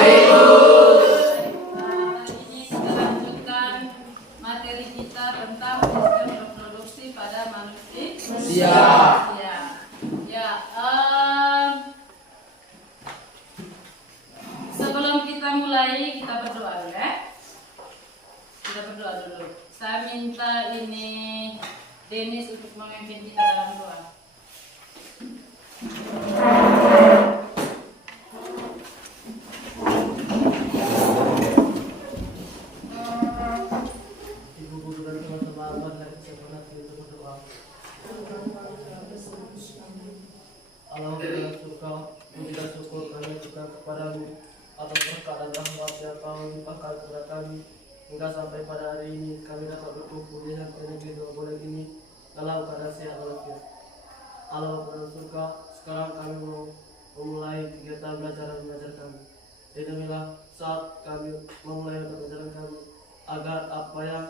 Hari ini kita lanjutkan materi kita tentang sistem reproduksi pada manusia. Sebelum kita mulai, kita berdoa dulu ya. Kita berdoa dulu. Saya minta ini Dennis untuk memimpin kita dalam doa. Ibu guru dan teman-teman dan segenap itu berdoa. Allah kita suka, puji dan syukur kami juga kepadamu atas berkat dan rahmat yang kau limpahkan kepada kami hingga sampai pada hari ini kami dapat berkumpul di samping negeri dua bulan ini dalam keadaan sehat walafiat. Allah pada surga, sekarang kami mau memulai kegiatan belajar dan mengajar kami. Lindungilah saat kami memulai pembelajaran kami agar apa yang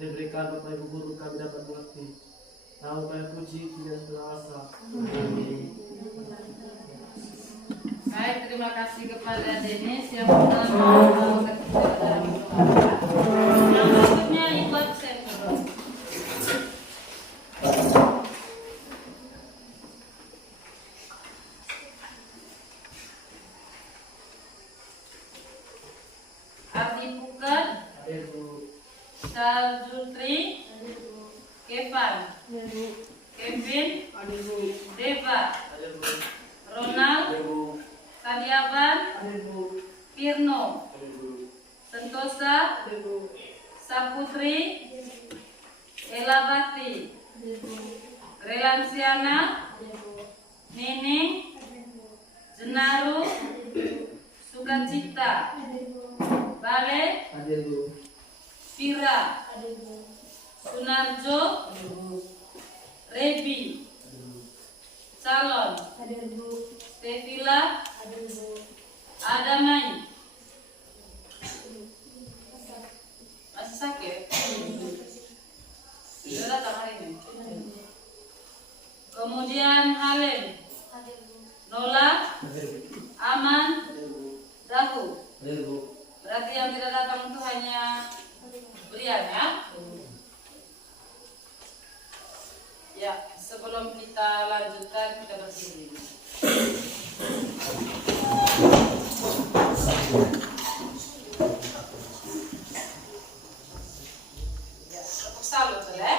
diberikan Bapak Ibu guru kami dapat mengerti. Nama kami puji tidak senantiasa. Amin. Baik, terima kasih kepada Dennis yang telah membawakan kita dalam doa. Yang berikutnya ikut sentro. Ardi Pukat, Saljutri, Kevan, Kevin, Deva, Ronald, Kadiaban, Firno, Sentosa, Saputri, Elabati, Relansiana, Nining, Jenaru, Sukacita, Bale, Vira, Sunarjo, Rebi, Calon, Stevila, Adamai. Masih sakit? Sudah datang hari ini. Kemudian Halim, Nola, Aman, Dahu. Berarti yang tidak datang itu hanya Brian ya? Ya, sebelum kita lanjutkan kita berdiri. Ya, tepuk salut boleh?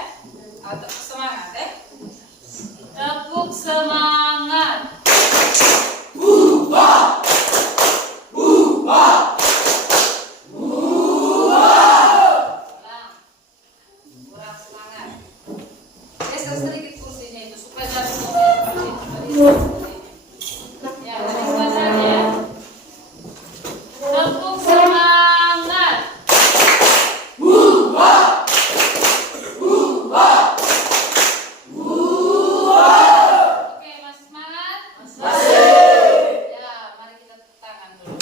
Tepuk semangat ya? Tepuk semangat. Kurang semangat. Geser sedikit kursinya itu supaya dari ya, dari sebelah ya. Tepuk semangat. Oke, masih semangat? Masih. Ya, mari kita tepuk tangan dulu.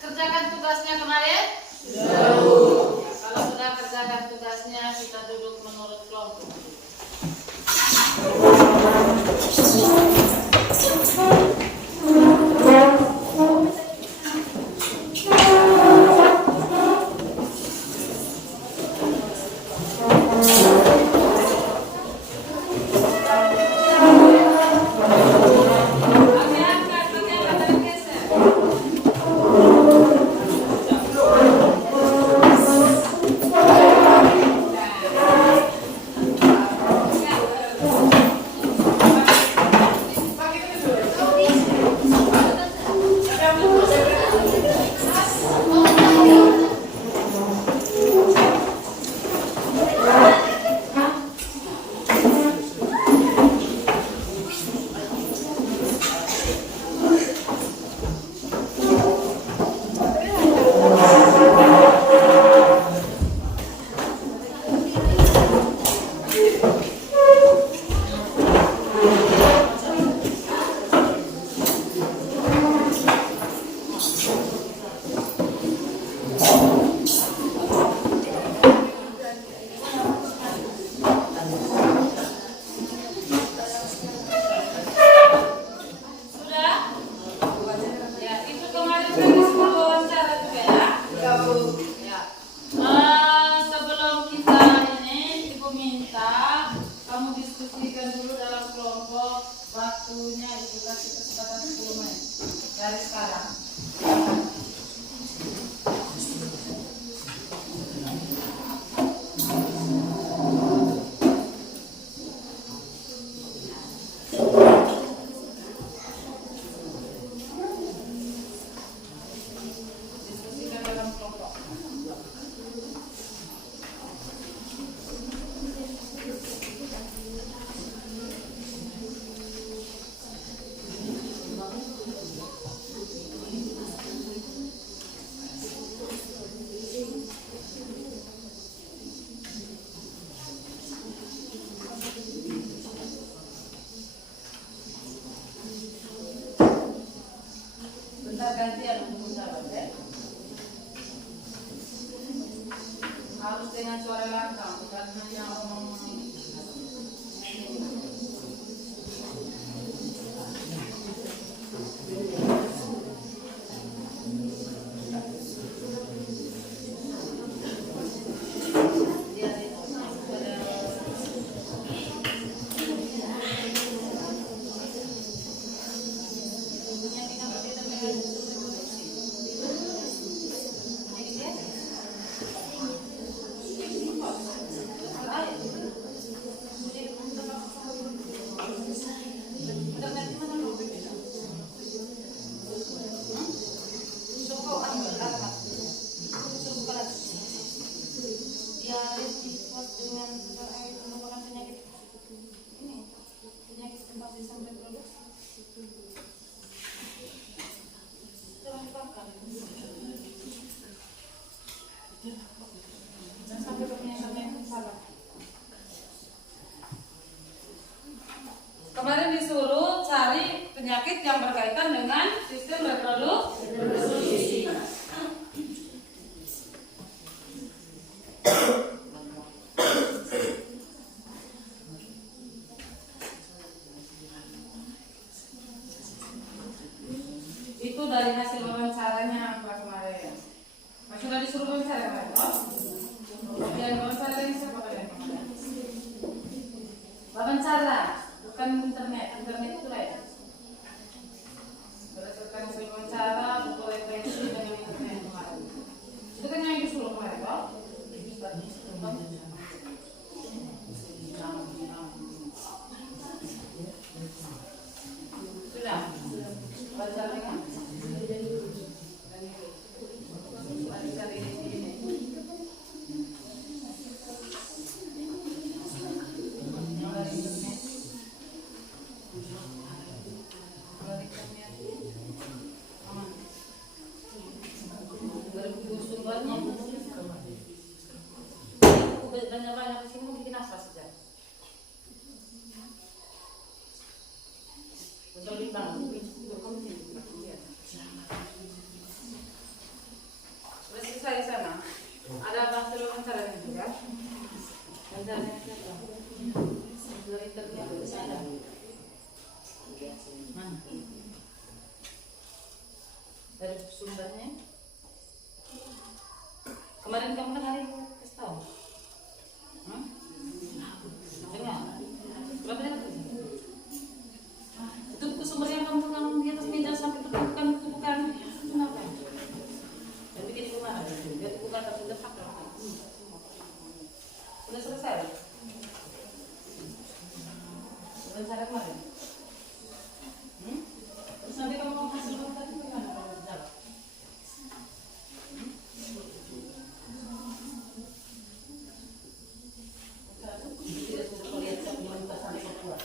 Kerjakan tugasnya kemarin? Ya, kalau sudah kerjakan tugasnya, kita duduk menurut kelompok. Geser. dari sekarang. Diskusikan dalam kelompok. Bentar gantian untuk sahabat ya. Harus dengan suara lantang, bukan hanya ngomong. Kemarin disuruh cari penyakit yang berkaitan dengan sistem reproduksi. Itu dari hasil wawancaranya Pak kemarin. Mas sudah disuruh wawancara kemarin, oh? Dan wawancara ini siapa kalian kemarin? Wawancara, bukan internet. Internet itu lain. Berdasarkan hasil wawancara, buku referensi dengan internet kemarin. Itu kan yang disuruh kemarin, oh? Sudah? Wawancaranya kan? Banyak-banyak kesini mau bikin apa saja? Betul bang, sudah selesai di sana. Ada apa hasil wawancaranya juga? Wawancaranya siapa? Dari internet ada. Mana? Dari sumbernya? Kemarin kamu kan hari kasih tahu. Berapa ya? Itu buku sumber yang kamu pegang di atas meja sampai bukan kenapa? Dan bikin di rumah ada. Dia bukan tapi sudah hak. Sudah selesai. Sudah cara kemarin. Terus nanti kamu mau hasil tadi bagaimana kalau jawab? Tidak suruh lihat sebelum sampai keluar.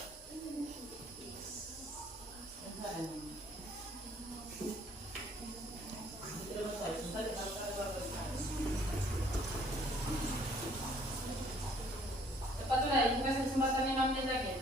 Cepat sudah, ini kasih kesempatan 5 menit lagi.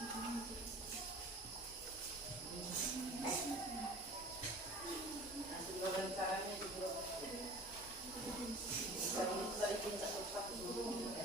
Nanti wawancaranya juga kalau balikin satu-satu semua.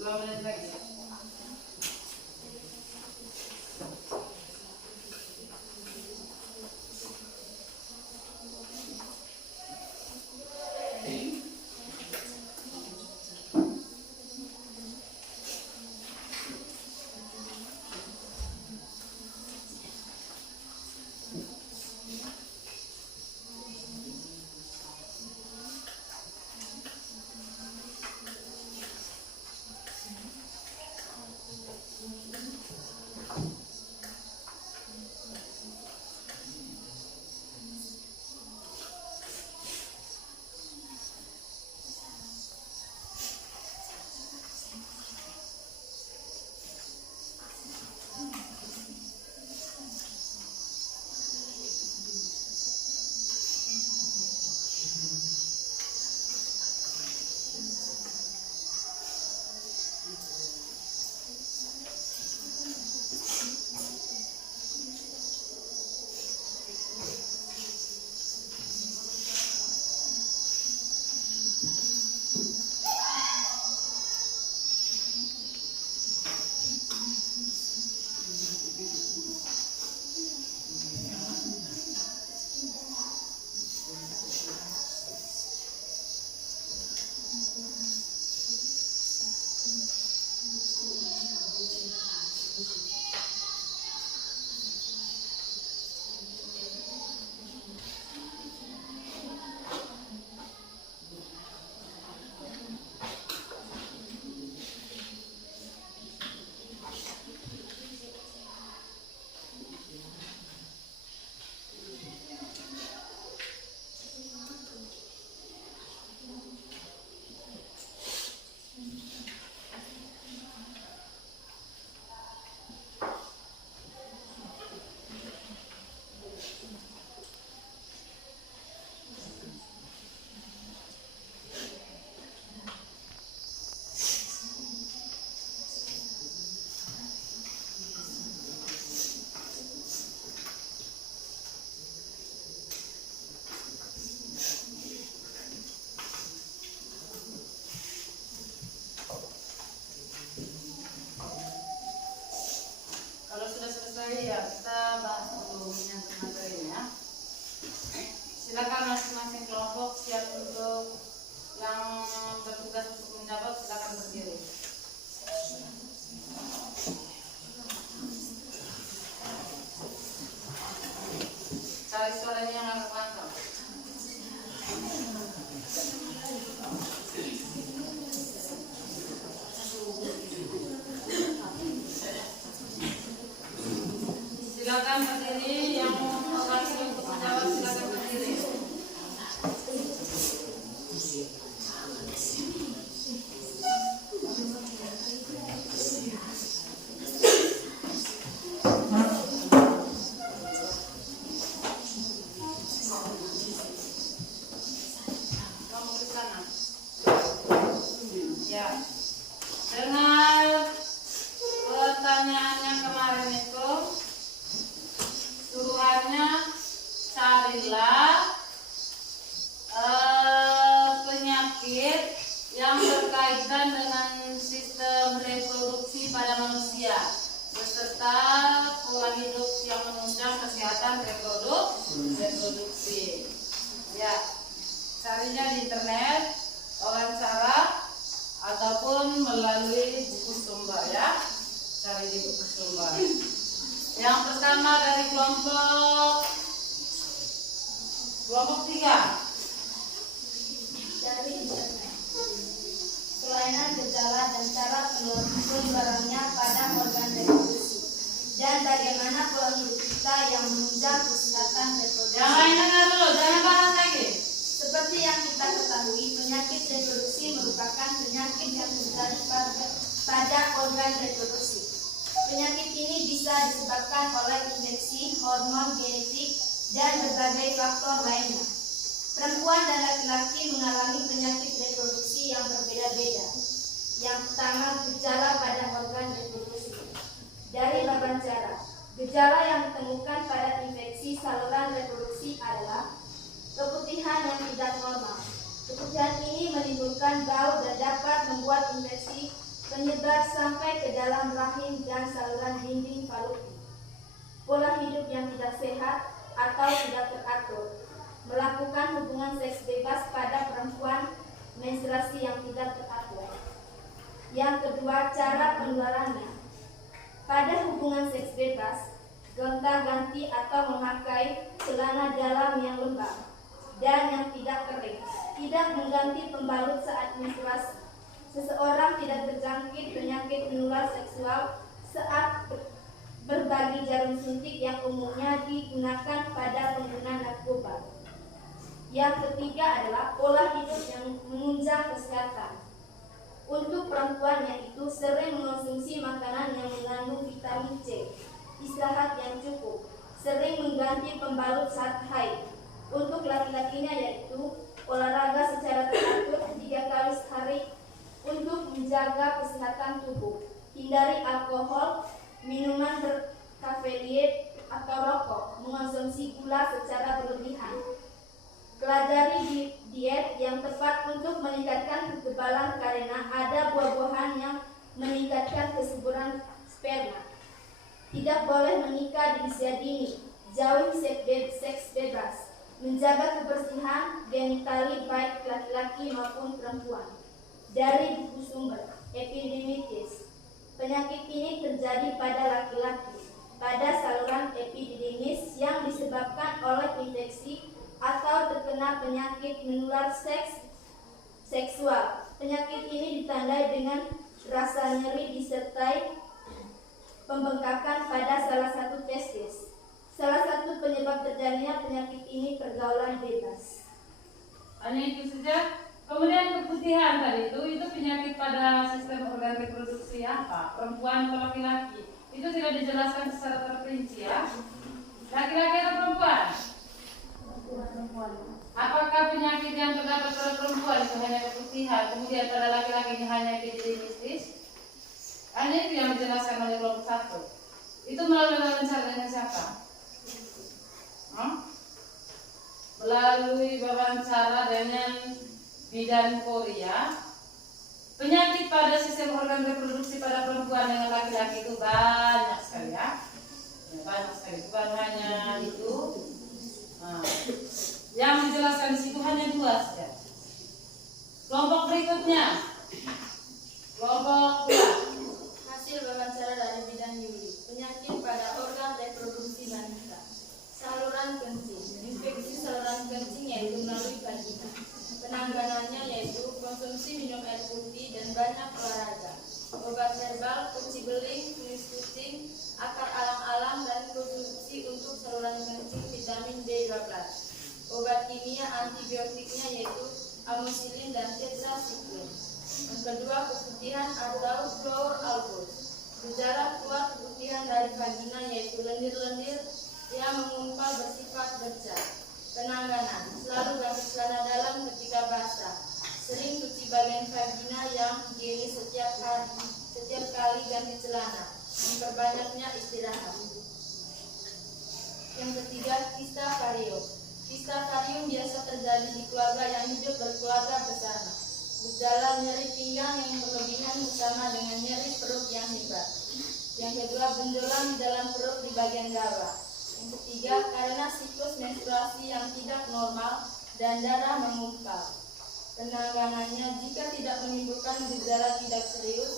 Dua menit lagi. Dengan pertanyaannya kemarin itu, suruhannya carilah penyakit yang berkaitan dengan sistem reproduksi pada manusia beserta pola hidup yang menunjang kesehatan reproduksi. Ya, carinya di internet, wawancara ataupun melalui buku sumber ya. Cari di buku sumber. Yang pertama dari kelompok 3. Dari internet. Kelainan gejala dan cara penularannya pada organ reproduksi dan bagaimana pola hidup kita yang menunjang kesehatan reproduksi. Yang lainnya dulu, jangan bahas lagi. Seperti yang kita ketahui, penyakit reproduksi merupakan penyakit yang terjadi pada organ reproduksi. Penyakit ini bisa disebabkan oleh infeksi, hormon genetik, dan berbagai faktor lainnya. Perempuan dan laki-laki mengalami penyakit reproduksi yang berbeda-beda. Yang pertama, gejala pada organ reproduksi. Dari wawancara, gejala yang ditemukan pada infeksi saluran reproduksi adalah keputihan yang tidak normal. Keputihan ini menimbulkan bau dan dapat membuat infeksi menyebar sampai ke dalam rahim dan saluran dinding fallopi. Pola hidup yang tidak sehat atau tidak teratur. Melakukan hubungan seks bebas pada perempuan, menstruasi yang tidak teratur. Yang kedua, cara penularannya. Pada hubungan seks bebas, gonta-ganti atau memakai celana dalam yang lembab dan yang tidak kering, tidak mengganti pembalut saat menstruasi. Seseorang tidak terjangkit penyakit menular seksual saat berbagi jarum suntik yang umumnya digunakan pada pengguna narkoba. Yang ketiga adalah pola hidup yang menunjang kesehatan. Untuk perempuan, yaitu sering mengonsumsi makanan yang mengandung vitamin C, istirahat yang cukup, sering mengganti pembalut saat haid. Untuk laki-lakinya, yaitu olahraga secara teratur 3 kali sehari untuk menjaga kesehatan tubuh. Hindari alkohol, minuman berkafein atau rokok, mengonsumsi gula secara berlebihan. Pelajari diet yang tepat untuk meningkatkan kekebalan karena ada buah-buahan yang meningkatkan kesuburan sperma. Tidak boleh menikah di usia dini. Jauhi seks bebas. Menjaga kebersihan genitali baik laki-laki maupun perempuan. Dari buku sumber Epidemitis. Penyakit ini terjadi pada laki-laki pada saluran epididymis yang disebabkan oleh infeksi atau terkena penyakit menular seksual. Penyakit ini ditandai dengan rasa nyeri disertai pembengkakan pada salah satu testis. Salah satu penyebab terjadinya penyakit ini pergaulan bebas. Hanya itu saja. Kemudian keputihan tadi itu penyakit pada sistem organ reproduksi apa? Perempuan atau laki-laki? Itu tidak dijelaskan secara terperinci ya. Laki-laki atau perempuan? Apakah penyakit yang terdapat pada perempuan itu hanya keputihan, kemudian pada laki-laki ini hanya epididymitis? Hanya itu yang dijelaskan oleh kelompok 1. Itu melalui wawancara dengan siapa? Melalui wawancara dengan bidan Korea. Penyakit pada sistem organ reproduksi pada perempuan dengan laki-laki itu banyak sekali ya. Banyak sekali, bukan hanya itu. Yang dijelaskan di situ hanya 2 saja. Kelompok berikutnya, kelompok 2. Hasil wawancara dari bidan Yuli. Penyakit pada organ reproduksi wanita. Saluran kencing. Infeksi saluran kencing yaitu melalui vagina. Penanganannya yaitu konsumsi minum air putih dan banyak olahraga. Obat herbal, kunci beling, kunis kucing, akar alang-alang, dan konsumsi untuk saluran kencing vitamin B12. Obat kimia antibiotiknya yaitu amoxicillin dan tetracycline. Yang kedua, keputihan atau flour albus. Gejala keluar keputihan dari vagina yaitu lendir-lendir yang mengumpal bersifat bercat. Penanganan, selalu ganti celana dalam ketika basah. Sering cuci bagian vagina yang higienis setiap kali ganti celana. Memperbanyaknya istirahat. Yang ketiga, kista karium. Kista karium biasa terjadi di keluarga yang hidup berkeluarga bersama. Gejala nyeri pinggang yang berlebihan bersama dengan nyeri perut yang hebat. Yang kedua, benjolan di dalam perut di bagian bawah. Yang ketiga, karena siklus menstruasi yang tidak normal dan darah mengumpal. Penanganannya, jika tidak menimbulkan gejala tidak serius,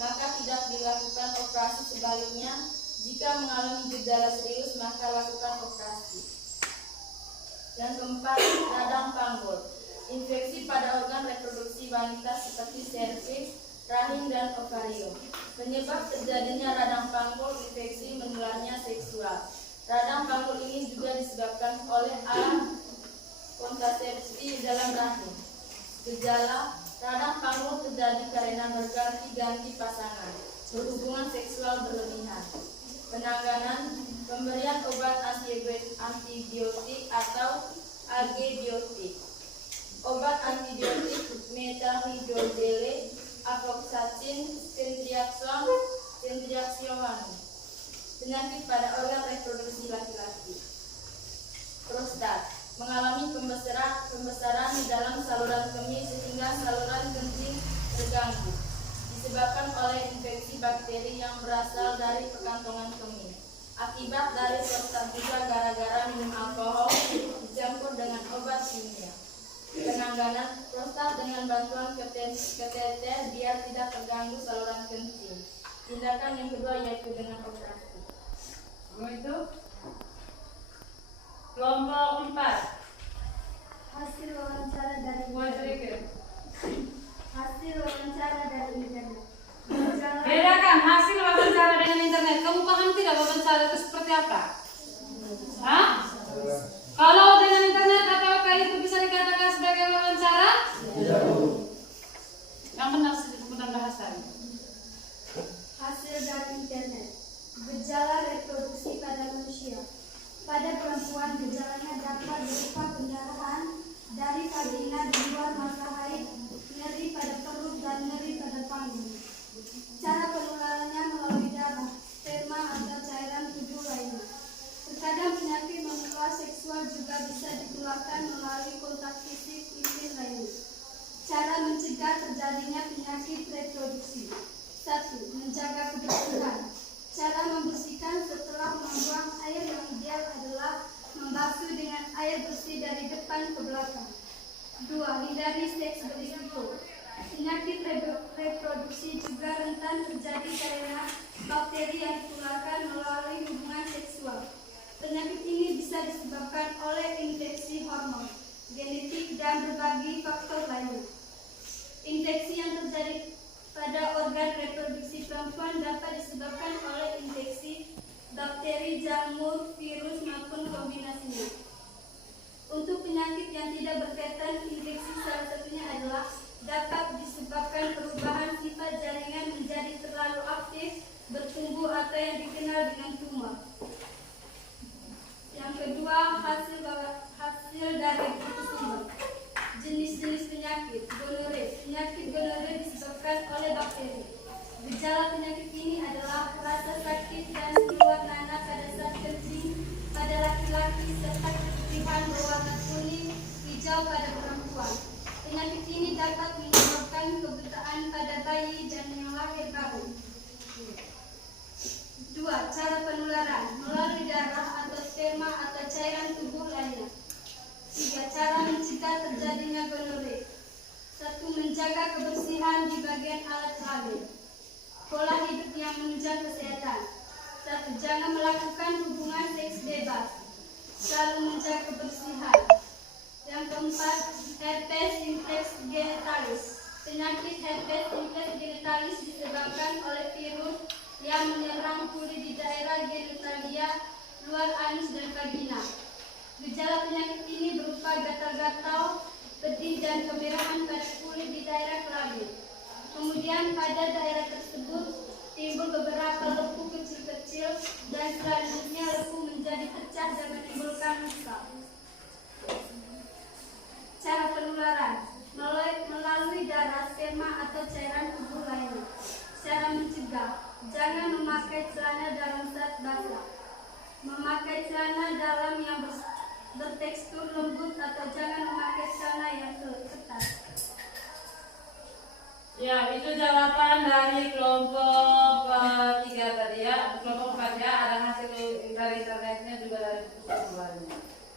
maka tidak dilakukan operasi. Sebaliknya, jika mengalami gejala serius, maka lakukan operasi. Yang keempat, radang panggul. Infeksi pada organ reproduksi wanita seperti serviks, rahim, dan ovarium. Penyebab terjadinya radang panggul infeksi menularnya seksual. Radang panggul ini juga disebabkan oleh alat kontrasepsi dalam rahim. Gejala radang panggul terjadi karena berganti-ganti pasangan, berhubungan seksual berlebihan. Penanganan, pemberian obat antibiotik atau agibiotik. Obat antibiotik metronidazole, avoxacin, centriaxone. Penyakit pada organ reproduksi laki-laki. Prostat mengalami pembesaran di dalam saluran kemih sehingga saluran kencing terganggu, disebabkan oleh infeksi bakteri yang berasal dari perkantongan kemih. Akibat dari prostat juga gara-gara minum alkohol dicampur dengan obat kimia. Penanganan prostat dengan bantuan kateter biar tidak terganggu saluran kencing. Tindakan yang kedua yaitu dengan operasi. Itu kelompok 4. Hasil wawancara dari internet. Bedakan hasil wawancara dengan internet. Kamu paham tidak wawancara itu seperti apa? Hah? Kalau dengan internet, apakah itu bisa dikatakan sebagai wawancara? Tidak. Yang benar sebutan bahasanya. Hasil dari internet. Gejala reproduksi pada manusia. Pada perempuan, gejalanya dapat berupa pendarahan dari vagina di luar masa haid, nyeri pada perut, dan nyeri pada panggung. Cara penularannya melalui darah, sperma, atau cairan tubuh lainnya. Terkadang penyakit menular seksual juga bisa ditularkan melalui kontak fisik intim lainnya. Cara mencegah terjadinya penyakit reproduksi. 1. Menjaga kebersihan. Cara membersihkan setelah membuang air yang ideal adalah membasuh dengan air bersih dari depan ke belakang. 2. Hindari seks berisiko. Penyakit reproduksi juga rentan terjadi karena bakteri yang ditularkan melalui hubungan seksual. Penyakit ini bisa disebabkan oleh infeksi hormon, genetik, dan berbagai faktor lainnya. Infeksi yang terjadi pada organ reproduksi perempuan dapat disebabkan oleh infeksi bakteri, jamur, virus, maupun kombinasinya. Untuk penyakit yang tidak berkaitan infeksi, salah satunya adalah dapat disebabkan perubahan sifat jaringan menjadi terlalu aktif, bertumbuh, atau yang dikenal dengan tumor. Yang kedua, hasil dari sumber. Jenis-jenis penyakit. Gonore. Penyakit gonore disebabkan oleh bakteri. Gejala penyakit ini adalah rasa sakit dan keluar nanah pada saat kencing pada laki-laki serta keputihan berwarna kuning hijau pada perempuan. Penyakit ini dapat menyebabkan kebutaan pada bayi dan yang lahir baru. 2. Cara penularan melalui darah atau sperma atau cairan tubuh lainnya. 3. Cara mencegah terjadinya gonore. 1. Menjaga kebersihan di bagian alat kelamin. Pola hidup yang menunjang kesehatan. 1. Jangan melakukan hubungan seks bebas. Selalu menjaga kebersihan. Yang keempat, herpes simplex genitalis. Penyakit herpes simplex genitalis disebabkan oleh virus yang menyerang kulit di daerah genitalia, luar anus, dan vagina. Gejala penyakit ini berupa gatal-gatal, pedih, dan kemerahan pada kulit di daerah kelamin. Kemudian pada daerah tersebut timbul beberapa lepu kecil-kecil dan selanjutnya lepu menjadi pecah dan menimbulkan luka. Cara penularan. melalui darah, sperma atau cairan tubuh lainnya. Cara mencegah: jangan memakai celana dalam saat basah. Memakai celana dalam yang bertekstur lembut atau jangan memakai celana yang ketat. Ya, itu jawaban dari kelompok 3 tadi ya. Kelompok 4 ya, ada hasil dari internetnya juga dari persoalannya.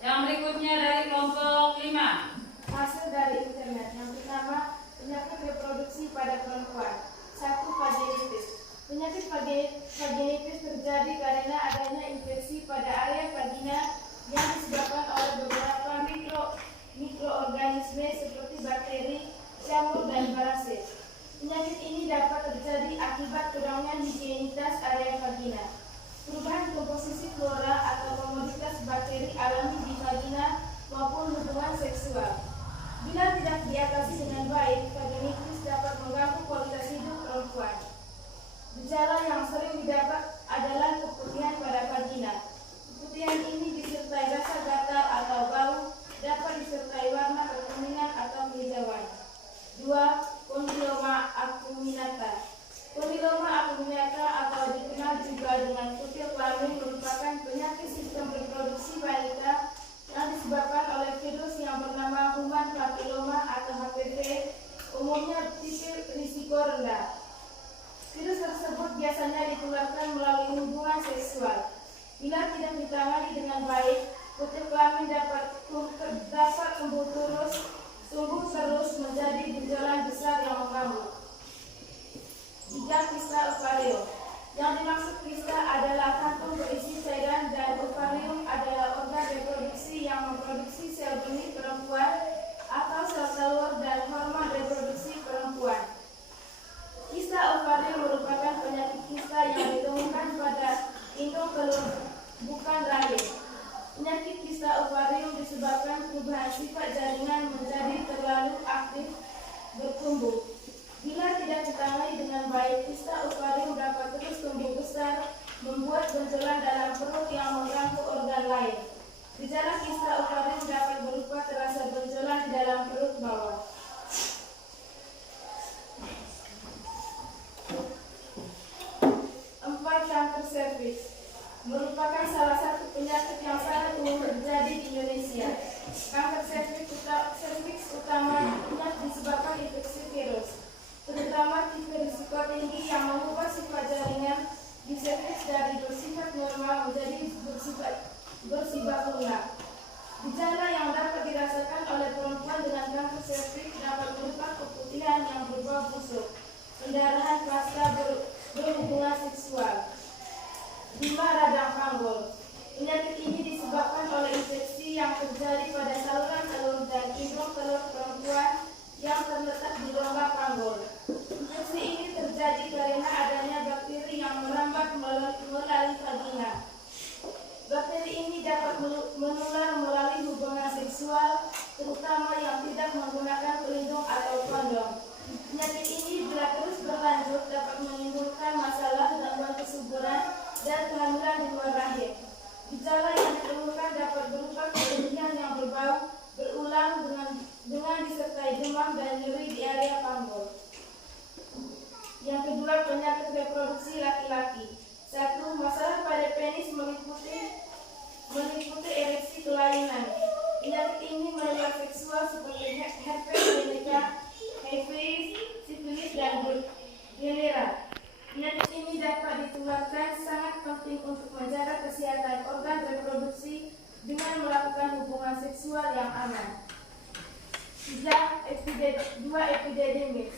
Yang berikutnya dari kelompok 5. Hasil dari internet. Yang pertama, penyakit reproduksi pada perempuan. 1. Vaginitis. Penyakit vaginitis terjadi karena adanya infeksi pada area vagina yang disebabkan oleh beberapa mikroorganisme seperti bakteri, jamur, dan parasit. Penyakit ini dapat terjadi akibat kurangnya higienitas area vagina, perubahan komposisi flora atau komoditas bakteri alami di vagina maupun hubungan seksual. Bila tidak diatasi dengan baik, vaginitis dapat mengganggu kualitas hidup perempuan. Gejala yang sering didapat adalah keputihan pada vagina. Keputihan ini disertai rasa gatal atau bau, dapat disertai warna kekuningan atau kehijauan. 2. Kondiloma acuminata. Kondiloma acuminata atau dikenal juga dengan kutil kelamin merupakan penyakit sistem reproduksi wanita yang disebabkan oleh virus yang bernama human papilloma atau HPV, umumnya tipe risiko rendah. Virus tersebut biasanya ditularkan melalui hubungan seksual. Bila tidak ditangani dengan baik, kutil kelamin dapat tumbuh terus menjadi benjolan besar yang mengganggu. 3. Kista ovarium. Yang dimaksud kista adalah kantung berisi cairan dan ovarium adalah organ reproduksi yang memproduksi sel benih perempuan atau sel telur dan hormon reproduksi perempuan. Kista ovarium merupakan penyakit kista yang ditemukan pada indung telur, bukan rahim. Penyakit kista ovarium disebabkan perubahan sifat jaringan menjadi terlalu aktif bertumbuh. Bila tidak ditangani dengan baik, kista ovarium dapat terus tumbuh besar, membuat benjolan dalam perut yang mengganggu organ lain. Gejala kista ovarium dapat berupa terasa benjolan di dalam perut bawah. 4. Kanker serviks merupakan salah satu penyakit yang sangat umum terjadi di Indonesia. Kanker serviks utamanya disebabkan infeksi virus, terutama tipe risiko tinggi yang mengubah sifat jaringan di serviks dari bersifat normal menjadi bersifat lunak. Gejala yang dapat dirasakan oleh perempuan dengan kanker serviks dapat berupa keputihan yang berbau busuk, pendarahan pasca berhubungan seksual. 5. Radang panggul. Penyakit ini disebabkan oleh infeksi yang terjadi pada saluran telur dan indung telur perempuan yang terletak di rongga panggul. Infeksi ini terjadi karena adanya bakteri yang merambat melalui vagina. Bakteri ini dapat menular melalui hubungan seksual, terutama yang tidak menggunakan pelindung atau kondom. Penyakit ini bila terus berlanjut dapat menimbulkan masalah gangguan kesuburan dan kehamilan di luar rahim. Gejala yang ditemukan dapat berupa keputihan yang berbau berulang dengan disertai demam dan nyeri di area panggul. Yang kedua, penyakit reproduksi laki-laki. 1. Masalah pada penis meliputi ereksi kelainan. Penyakit ini menular seksual seperti herpes genital, HIV, sifilis, dan gelera. Penyakit ini dapat ditularkan, sangat penting untuk menjaga kesehatan organ reproduksi dengan melakukan hubungan seksual yang aman. 2. Epididymis.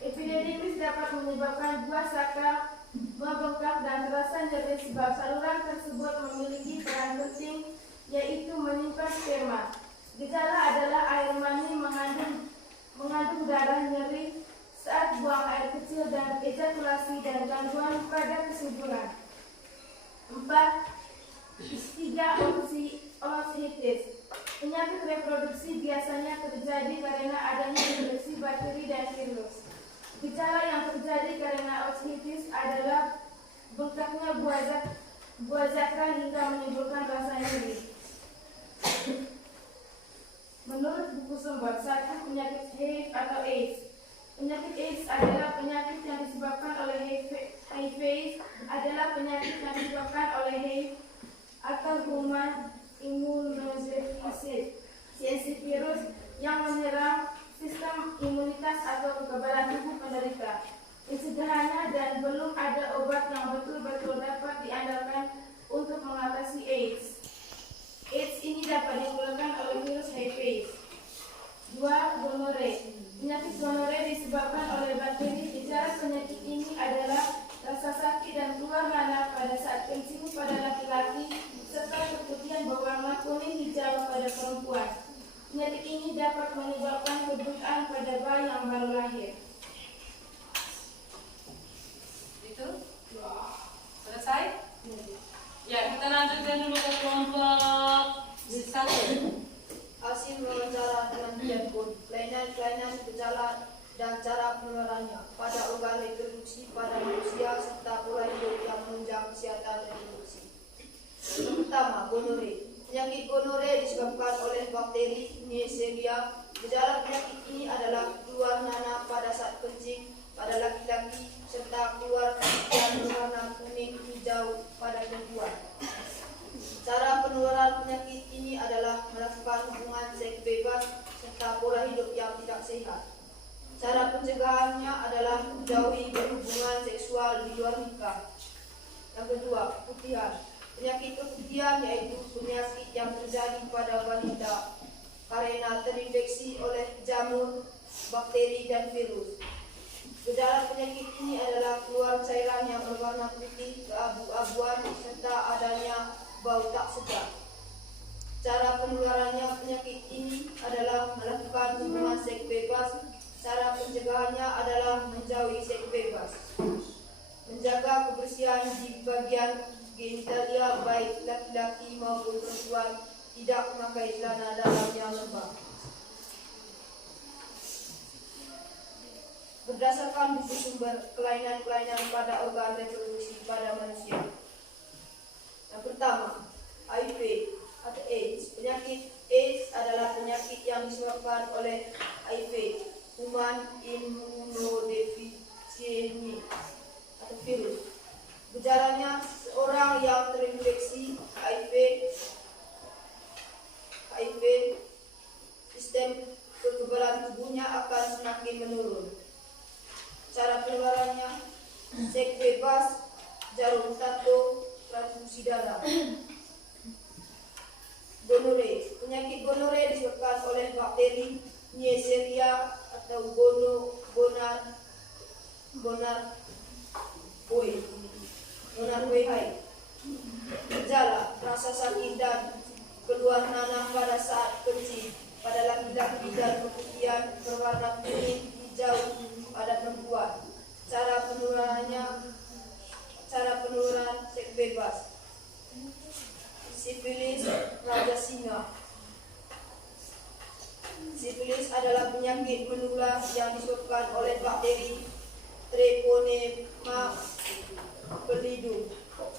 Epididymis dapat menyebabkan buah sakal membengkak dan terasa nyeri sebab saluran tersebut memiliki peran penting, yaitu menyimpan sperma. Gejala adalah air mani mengandung darah, nyeri saat buang air kecil dan ejakulasi, dan gangguan pada kesuburan. 4. 3. Oocysts. Penyakit reproduksi biasanya terjadi karena adanya infeksi bakteri dan virus. Gejala yang terjadi karena oocysts adalah bengkaknya buah zakra hingga menimbulkan rasa nyeri. 5. Menurut buku sumber, satu penyakit HIV atau AIDS. Penyakit AIDS adalah penyakit yang disebabkan oleh HIV adalah penyakit yang disebabkan oleh HIV atau human immunodeficiency virus yang menyerang sistem imunitas atau kekebalan tubuh penderita. Pencegahannya dan belum ada obat yang betul-betul dapat diandalkan untuk mengatasi AIDS. AIDS ini dapat ditimbulkan oleh virus HIV. 2. Gonore. Penyakit gonore disebabkan oleh bakteri. Gejala penyakit ini adalah rasa sakit dan keluar nanah pada saat kencing pada laki-laki serta keputihan berwarna kuning hijau pada perempuan. Penyakit ini dapat menyebabkan kebutaan pada bayi yang baru lahir. Itu selesai. Ya, kita lanjutkan dulu ke kelompok satu. Hasil wawancara dengan telepon, kelainan-kelainan gejala dan cara penularannya pada organ reproduksi pada manusia serta pola hidup yang menunjang kesehatan reproduksi. Yang pertama, gonore. Penyakit gonore disebabkan oleh bakteri Neisseria. Gejala penyakit ini adalah keluar nanah pada saat kencing pada laki-laki serta keluar yang berwarna kuning hijau pada perempuan. Cara penularan penyakit ini adalah melakukan hubungan seks bebas serta pola hidup yang tidak sehat. Cara pencegahannya adalah menjauhi berhubungan seksual di luar nikah. Yang kedua, keputihan. Penyakit keputihan yaitu penyakit yang terjadi pada wanita karena terinfeksi oleh jamur, bakteri, dan virus. Gejala penyakit ini adalah keluar cairan yang berwarna putih keabu-abuan serta adanya bau tak sedap. Cara penularannya penyakit ini adalah melakukan hubungan seks bebas. Cara pencegahannya adalah menjauhi seks bebas. Menjaga kebersihan di bagian genitalia baik laki-laki maupun perempuan, tidak memakai celana dalam yang lembab. Berdasarkan buku sumber, kelainan-kelainan pada organ reproduksi pada manusia. Yang pertama, HIV atau AIDS. Penyakit AIDS adalah penyakit yang disebabkan oleh HIV, human immunodeficiency atau virus. Gejalanya, seorang yang terinfeksi HIV, sistem kekebalan tubuhnya akan semakin menurun. Cara penularannya, seks bebas, jarum tato, transfusi darah. Gonore. Penyakit gonore disebabkan oleh bakteri Neisseria atau Gonarhoeae. Gejala, rasa sakit dan keluar nanah pada saat kencing pada laki-laki dan keputihan berwarna kuning hijau pada perempuan. Cara penularan seks bebas. Sifilis, raja singa. Sifilis adalah penyakit menular yang disebabkan oleh bakteri Treponema pallidum.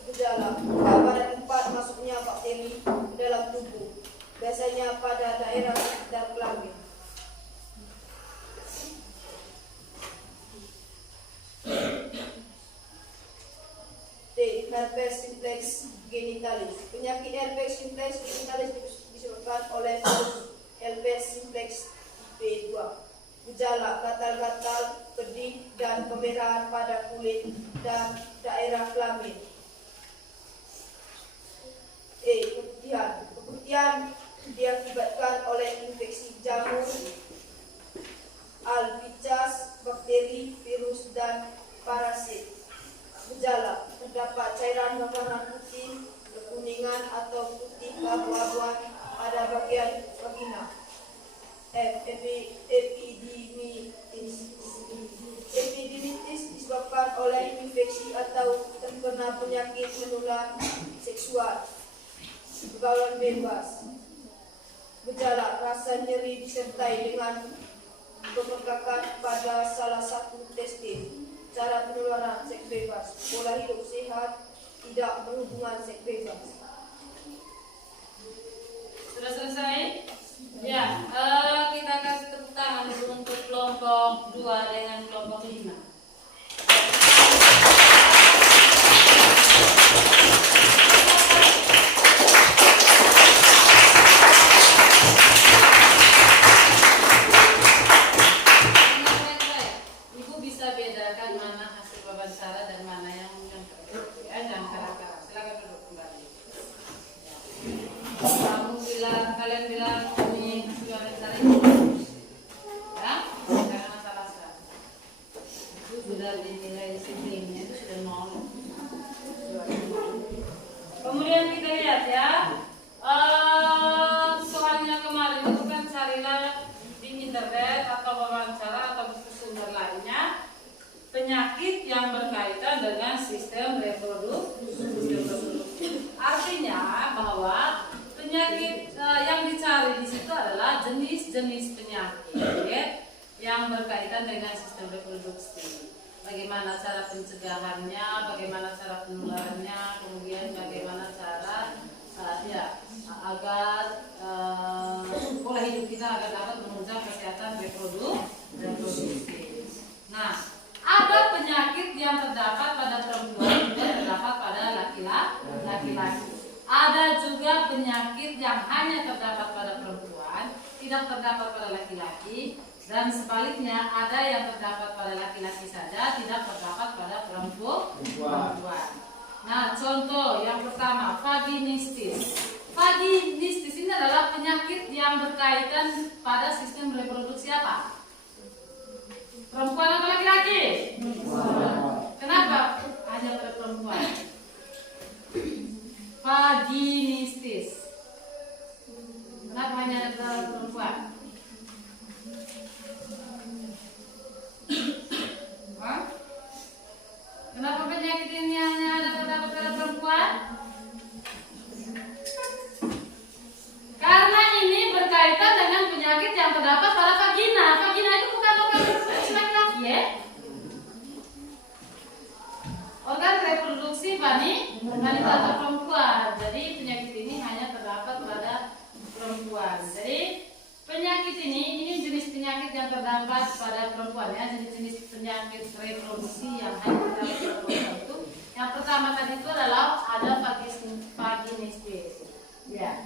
Gejala, luka pada tempat masuknya bakteri ke dalam tubuh, biasanya pada daerah sekitar kelamin. T. Herpes simplex genitalis. Penyakit herpes simplex genitalis disebabkan oleh virus herpes simplex tipe 2. Gejala, gatal-gatal, pedih, dan kemerahan pada kulit dan daerah kelamin. E. Keputihan. Keputihan diakibatkan oleh infeksi jamur, albicas, bakteri, virus, dan parasit. Gejala, terdapat cairan berwarna putih, kekuningan atau putih keabu-abuan pada bagian vagina. F. Epididimis disebabkan oleh infeksi atau terkena penyakit menular seksual. Pergaulan bebas. Gejala, rasa nyeri disertai dengan pembengkakan pada salah satu testis. Cara penularan seks bebas. Pola hidup sehat, tidak berhubungan seks bebas. Sudah selesai? Ya, kita kasih tepuk tangan dulu untuk kelompok 2 dengan kelompok 5. Ibu bisa bedakan mana hasil wawancara dan mana yang jangan kalah-kalah. Silakan duduk kembali. Kalian bilang ini hasil wawancara itu, ya, jangan salah-salah. Itu sudah dinilai disiplin. Kemudian kita lihat ya, soalnya kemarin itu kan carilah di internet atau wawancara atau buku sumber lainnya penyakit yang berkaitan dengan sistem reproduksi. Artinya bahwa penyakit yang dicari di situ adalah jenis-jenis penyakit yang berkaitan dengan sistem reproduksi. Bagaimana cara pencegahannya, bagaimana cara penularannya, kemudian bagaimana cara agar pola hidup kita agar dapat menunjang kesehatan reproduksi. Nah, ada penyakit yang terdapat pada perempuan dan terdapat pada laki-laki. Ada juga penyakit yang hanya terdapat pada perempuan, tidak terdapat pada laki-laki. Dan sebaliknya ada yang terdapat pada laki-laki saja, tidak terdapat pada perempuan. Nah, contoh yang pertama, vaginistis. Vaginistis ini adalah penyakit yang berkaitan pada sistem reproduksi apa? Perempuan atau laki-laki? Kenapa hanya pada perempuan? Vaginistis. Kenapa hanya ada pada perempuan? Kenapa penyakit ini hanya ada terdapat pada perempuan? Karena ini berkaitan dengan penyakit yang terdapat pada vagina. Vagina itu bukan organ reproduksi laki-laki, ya? Organ reproduksi wanita atau perempuan. Jadi penyakit ini hanya terdapat pada perempuan. Jadi penyakit ini jenis penyakit yang terdapat pada perempuan, ya. Jenis penyakit reproduksi yang hanya terdapat pada perempuan itu. Yang pertama tadi itu adalah ada vaginistis. Ya.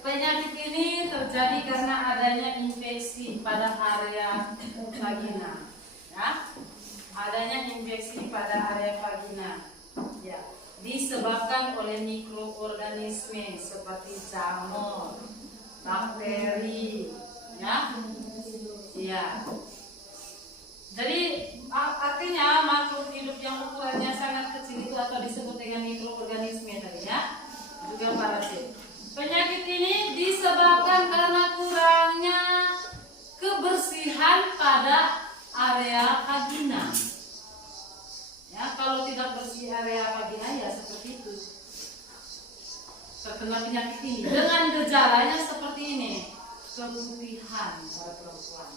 Penyakit ini terjadi karena adanya infeksi pada area vagina. Ya. Adanya infeksi pada area vagina. Ya. Disebabkan oleh mikroorganisme seperti jamur, bakteri, ya. Iya. Jadi artinya makhluk hidup yang ukurannya sangat kecil itu atau disebut dengan mikroorganisme tadi, ya, juga parasit. Penyakit ini disebabkan karena kurangnya kebersihan pada area vagina. Ya, kalau tidak bersih area vagina ya seperti itu. Terkena penyakit ini dengan gejalanya seperti ini. Keputihan pada perempuan,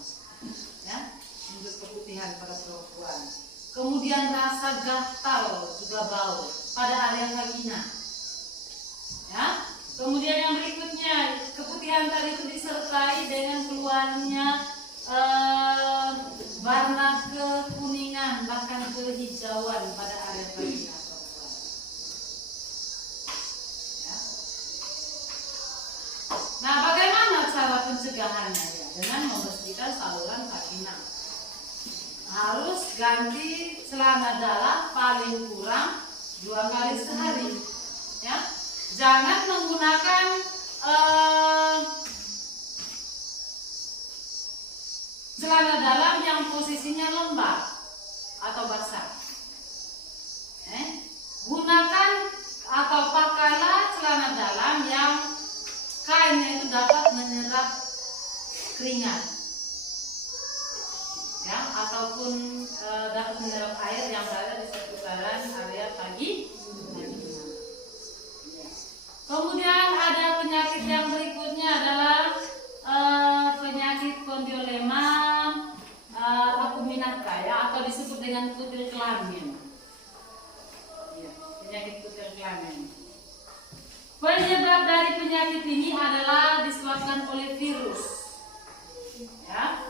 ya, untuk keputihan pada perempuan. Kemudian rasa gatal juga bau pada area vagina, ya. Kemudian yang berikutnya, keputihan tadi itu disertai dengan keluarnya warna kekuningan bahkan kehijauan pada area vagina perempuan. Ya. Nah, bagaimana cara pencegahannya? Ya, dengan membersihkan saluran vagina. Harus ganti celana dalam paling kurang 2 kali sehari. Ya, jangan menggunakan celana dalam yang posisinya lembab atau basah. Gunakan atau pakailah celana dalam yang kainnya itu dapat menyerap keringat, ya, ataupun dapat menyerap air yang berada di seputaran area vagina. Kemudian ada penyakit yang berikutnya adalah penyakit kondiolema acuminata, ya, atau disebut dengan kutil kelamin. Ya, penyakit kutil kelamin. Penyebab dari penyakit ini adalah disebabkan oleh virus. Ya.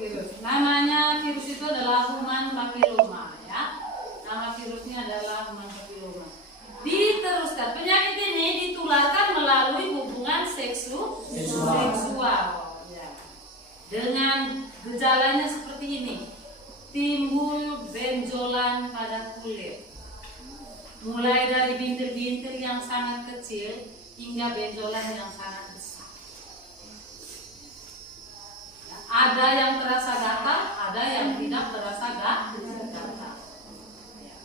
Virus. Namanya virus itu adalah human papilloma, ya. Nama virusnya adalah human papilloma. Diteruskan, penyakit ini ditularkan melalui hubungan seksual. Ya. Dengan gejalanya seperti ini. Timbul benjolan pada kulit. Mulai dari bintil-bintil yang sangat kecil hingga benjolan yang sangat besar. Ya, ada yang terasa gatal, ada yang tidak terasa gatal. Ya.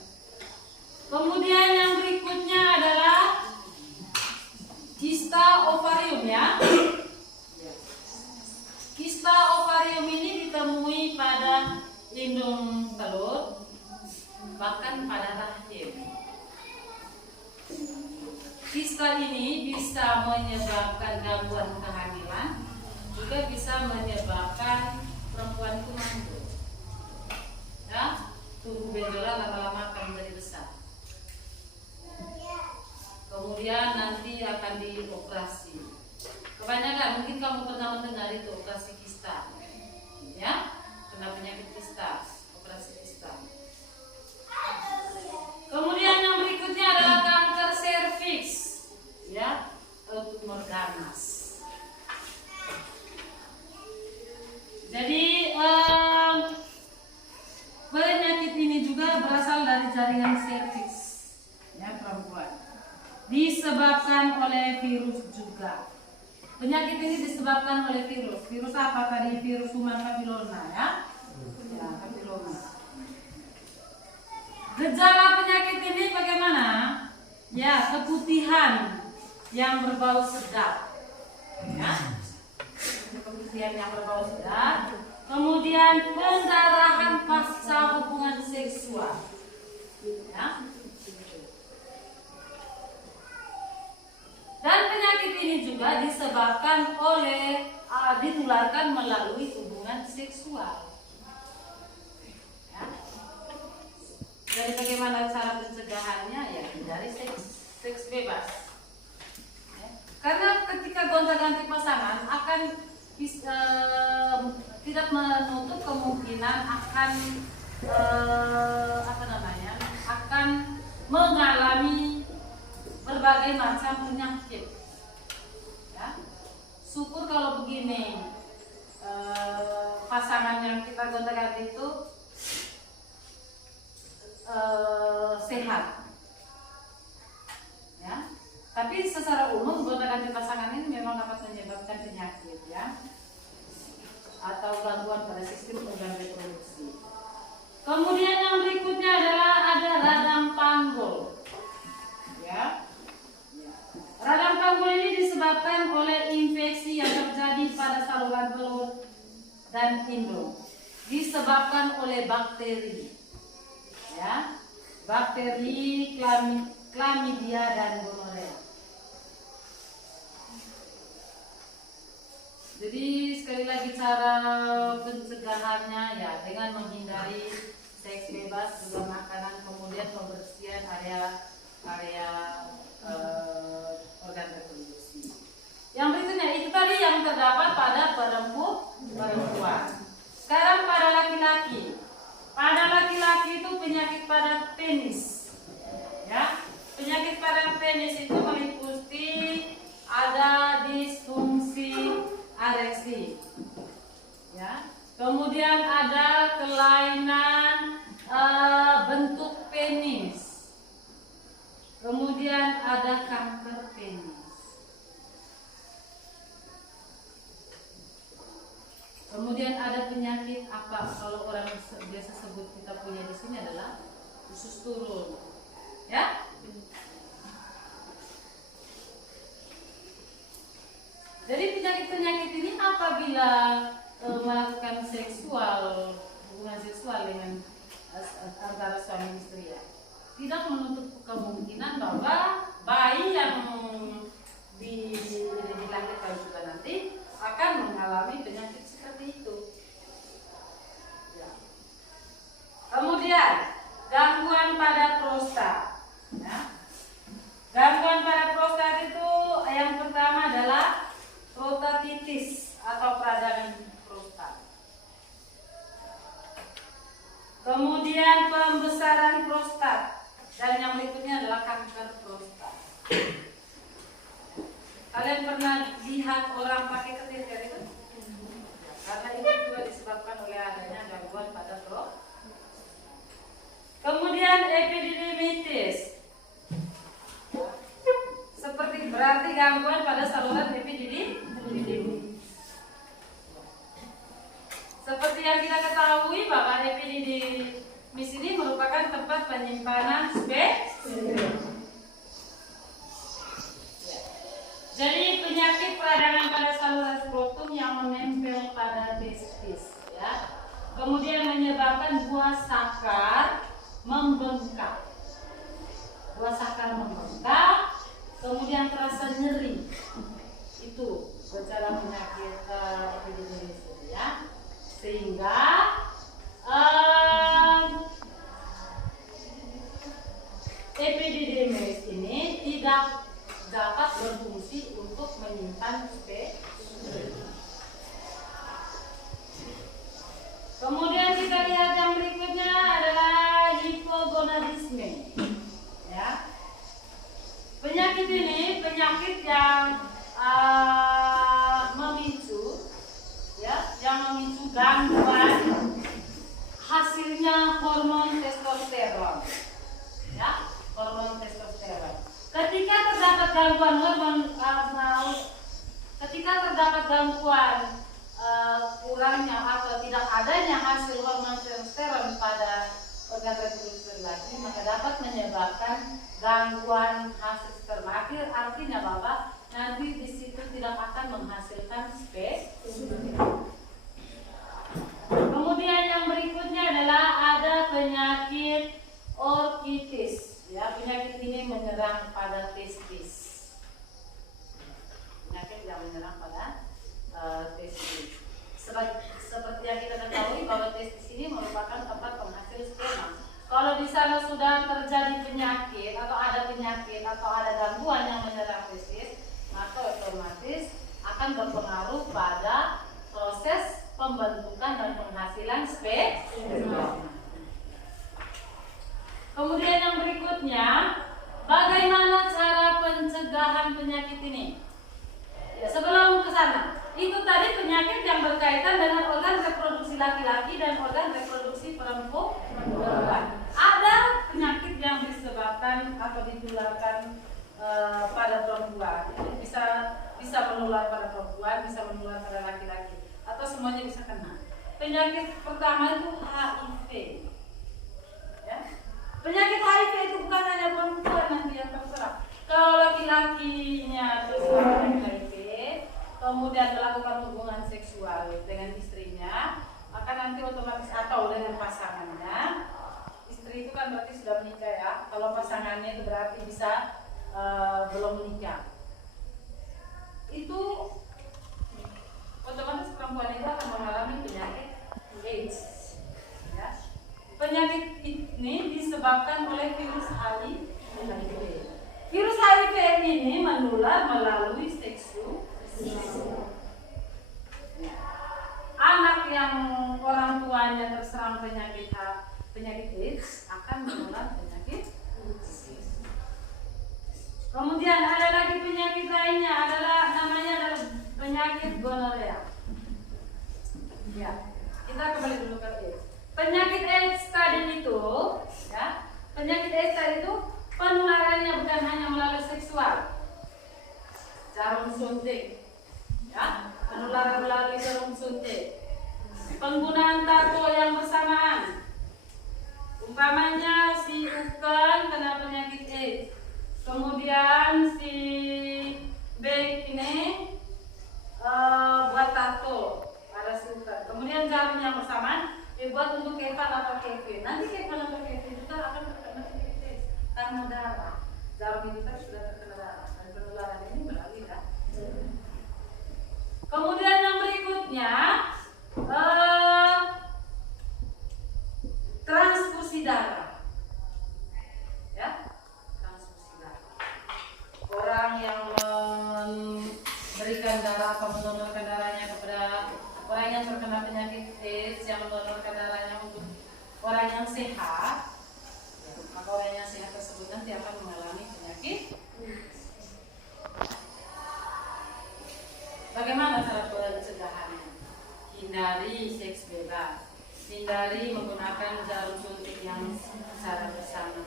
Kemudian yang berikutnya adalah kista ovarium, ya. Kista ovarium ini ditemui pada indung telur, bahkan pada rahim. Kista ini bisa menyebabkan gangguan kehamilan, juga bisa menyebabkan perempuan itu mandul. Ya, tubuh benjolan lama-lama akan menjadi besar. Kemudian nanti akan dioperasi. Kebanyakan mungkin kamu pernah mendengar itu operasi kista, ya, kena penyakit kista, operasi kista. Kemudian yang berikutnya adalah kanker serviks, ya, tumor ganas. Jadi penyakit ini juga berasal dari jaringan serviks, ya, perempuan. Disebabkan oleh virus juga. Penyakit ini disebabkan oleh virus. Virus apa tadi? Virus human papilloma, ya, ya, papilloma. Gejala penyakit ini bagaimana? Ya, keputihan yang berbau sedap. Ya. Keputihan yang berbau sedap. Kemudian pendarahan pasca hubungan seksual. Ya. Dan penyakit ini juga disebabkan oleh ditularkan melalui hubungan seksual. Dari bagaimana cara pencegahannya, ya dari seks bebas. Ya. Karena ketika gonta-ganti pasangan akan tidak menutup kemungkinan akan akan mengalami berbagai macam penyakit. Ya. Syukur kalau begini pasangan yang kita gonta-ganti itu sehat, ya. Tapi secara umum gonta-ganti pasangan ini memang dapat menyebabkan penyakit, ya, atau gangguan pada sistem organ reproduksi. Kemudian yang berikutnya adalah ada radang panggul, ya. Radang panggul ini disebabkan oleh infeksi yang terjadi pada saluran telur dan indung, disebabkan oleh bakteri. Ya, bakteri Chlamydia dan gonorea. Jadi sekali lagi cara pencegahannya, ya, dengan menghindari seks bebas, juga makanan, kemudian pembersihan area organ reproduksi. Yang berikutnya itu tadi yang terdapat pada perempuan. Sekarang pada laki-laki. Pada laki-laki itu penyakit pada penis, ya. Penyakit pada penis itu meliputi ada disfungsi ereksi, ya. Kemudian ada kelainan bentuk penis. Kemudian ada kanker penis. Kemudian ada penyakit apa? Kalau orang biasa sebut kita punya di sini adalah usus turun, ya. Jadi penyakit-penyakit ini apabila melakukan hubungan seksual dengan antara suami istri, ya, tidak menutup kemungkinan bahwa bayi yang dilahirkan juga nanti akan mengalami penyakit seperti itu. Ya. Kemudian gangguan pada prostat. Ya. Gangguan pada prostat itu yang pertama adalah prostatitis atau peradangan prostat. Kemudian pembesaran prostat, dan yang berikutnya adalah kanker prostat. Kalian pernah lihat orang pakai kateter itu? Karena itu juga disebabkan oleh adanya gangguan pada prostat. Kemudian epididymitis, seperti berarti gangguan pada saluran epididymis. Seperti yang kita ketahui bahwa epididymis ini merupakan tempat penyimpanan sperma. Jadi penyakit peradangan pada saluran skrotum yang menempel pada testis, ya. Kemudian menyebabkan buah sakar membengkak. Buah sakar membengkak, kemudian terasa nyeri. Itu gejala penyakit epididymis, ya. Sehingga epididymis ini tidak dapat berfungsi untuk menyimpan sperma. Kemudian kita lihat yang berikutnya adalah hipogonadisme, ya. Penyakit ini penyakit yang memicu, ya, yang memicu gangguan hasilnya hormon testosteron, ya, hormon testosteron. Ketika terdapat gangguan kurangnya atau tidak adanya hasil hormon testosteron pada organ reproduksi laki, maka dapat menyebabkan gangguan hasil sperma. Artinya Bapak, nanti di situ tidak akan menghasilkan sperma. Kemudian yang berikutnya adalah ada penyakit orkitis. Ya, penyakit ini menyerang pada testis. Penyakit yang menyerang pada testis. Seperti yang kita ketahui bahwa testis ini merupakan tempat penghasil sperma. Kalau di sana sudah terjadi penyakit atau ada gangguan yang menyerang testis, maka otomatis akan berpengaruh pada proses pembentukan dan penghasilan sperma. Kemudian yang berikutnya, bagaimana cara pencegahan penyakit ini? Ya, sebelum ke sana, itu tadi penyakit yang berkaitan dengan organ reproduksi laki-laki dan organ reproduksi perempuan. Ada penyakit yang disebabkan atau ditularkan pada perempuan. Itu bisa menular pada perempuan, bisa menular pada laki-laki, atau semuanya bisa kena. Penyakit pertama itu HIV. Ya. Penyakit HIV itu bukan hanya perempuan nanti yang terserang. Kalau laki-lakinya terserang HIV, kemudian melakukan hubungan seksual dengan istrinya, maka nanti otomatis atau dengan pasangannya. Istri itu kan berarti sudah menikah, ya. Kalau pasangannya itu berarti bisa belum menikah. Itu otomatis perempuan itu akan mengalami penyakit AIDS. Ya. Penyakit ini disebabkan oleh virus HIV. Virus HIV ini menular melalui seksual. Anak yang orang tuanya terserang penyakit AIDS akan menular penyakit AIDS. Kemudian ada lagi penyakit lainnya, namanya penyakit gonorea. Ya, kita kembali dulu ke AIDS. Penyakit AIDS tadi itu, ya, penyakit AIDS tadi itu penularannya bukan hanya melalui seksual, jarum suntik, ya, penularan melalui jarum suntik, penggunaan tato yang bersamaan, umpamanya si Ukan kena penyakit AIDS, kemudian si B ini buat tato pada si Ukan, kemudian jarum yang bersamaan dibuat untuk Kevin atau Kevin. Nanti Kevin atau Kevin juga akan terkena penyakit AIDS karena darah. Jarum itu kan sudah terkena darah. Dan penularan ini melalui darah. Kemudian yang berikutnya transfusi darah. Ya, transfusi darah. yang sehat, ya, maka orang yang sehat tersebut nanti akan mengalami penyakit. Bagaimana cara pencegahannya? Hindari seks bebas, hindari menggunakan jarum suntik yang secara bersama,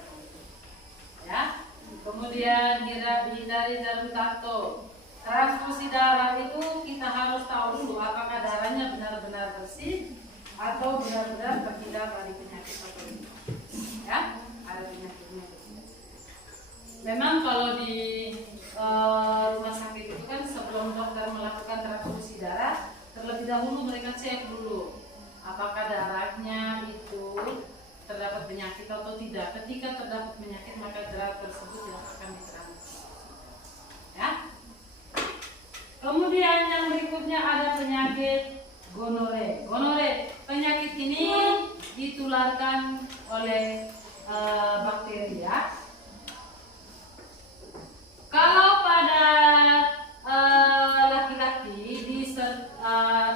ya. Kemudian hindari jarum tato. Transfusi darah itu kita harus tahu dulu apakah darahnya benar-benar bersih atau benar-benar terhindar dari penyakit atau tidak. Ya, ada penyakitnya. Memang kalau di rumah sakit itu kan sebelum dokter melakukan transfusi darah, terlebih dahulu mereka cek dulu apakah darahnya itu terdapat penyakit atau tidak. Ketika terdapat penyakit maka darah tersebut tidak akan ditransfusi. Ya. Kemudian yang berikutnya ada penyakit gonore. Gonore, penyakit ini ditularkan oleh bakteri, ya. Kalau pada laki-laki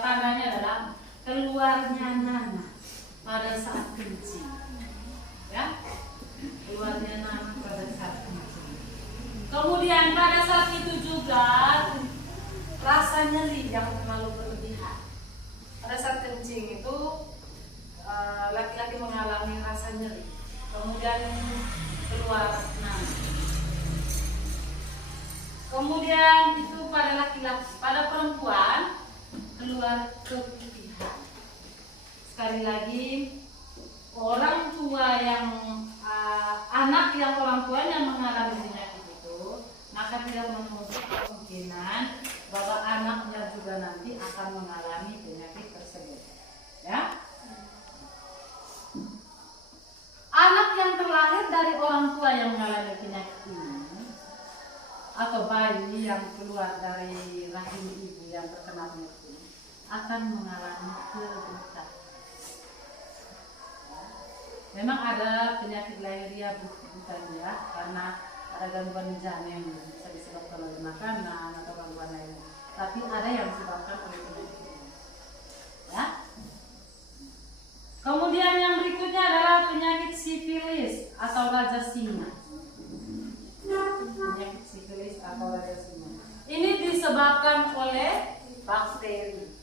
tandanya adalah keluarnya nanah pada saat kencing, ya, keluarnya nanah pada saat kencing. Kemudian pada saat itu juga rasa nyeri yang terlalu berlebihan. Pada saat kencing itu laki-laki mengalami rasa nyeri, kemudian keluar nanah. Kemudian itu pada laki-laki, pada perempuan keluar keputihan. Sekali lagi, orang tua yang anak yang orang tuanya mengalami penyakit itu, maka tidak menutup kemungkinan bahwa anaknya juga nanti akan mengalami penyakit tersebut. Ya. Anak yang terlahir dari orang tua yang mengalami penyakit ini, atau bayi yang keluar dari rahim ibu yang terkena penyakit ini, akan mengalami kebutaan. Memang ada penyakit lahiria bukan, ya, karena ada gangguan janin yang bisa disebabkan oleh makanan atau gangguan lain. Tapi ada yang disebabkan oleh penyakit ini. Ya. Kemudian yang berikutnya adalah penyakit sifilis atau raja singa. Penyakit sifilis atau raja singa. Ini disebabkan oleh bakteri.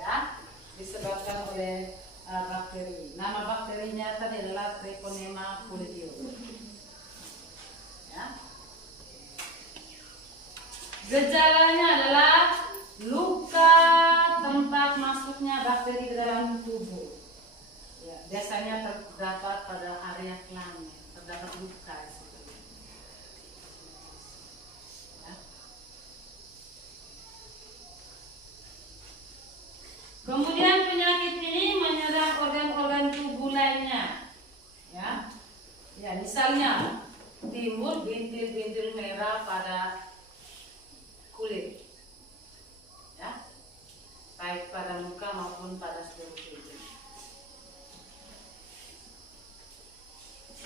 Ya, disebabkan oleh bakteri. Nama bakterinya tadi adalah Treponema pallidum. Ya. Gejalanya adalah luka tempat masuknya bakteri ke dalam tubuh. Ya, biasanya terdapat pada area kelamin, terdapat luka. Ya. Kemudian penyakit ini menyerang organ-organ tubuh lainnya. Ya, ya, misalnya timbul bintil-bintil merah pada kulit, ya, baik pada muka maupun pada seluruh tubuh.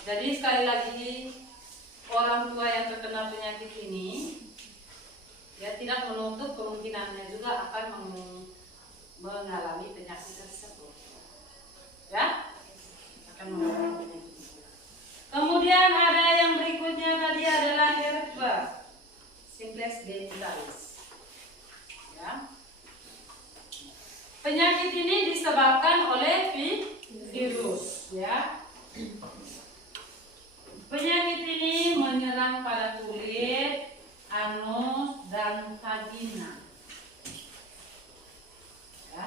Jadi sekali lagi, orang tua yang terkena penyakit ini, ya, tidak menutup kemungkinannya juga akan mengalami penyakit tersebut, ya, akan mengalami penyakit tersebut. Kemudian ada yang berikutnya tadi adalah herpes simplex genitalis. Ya. Penyakit ini disebabkan oleh virus, ya. Penyakit ini menyerang pada kulit, anus, dan vagina. Ya.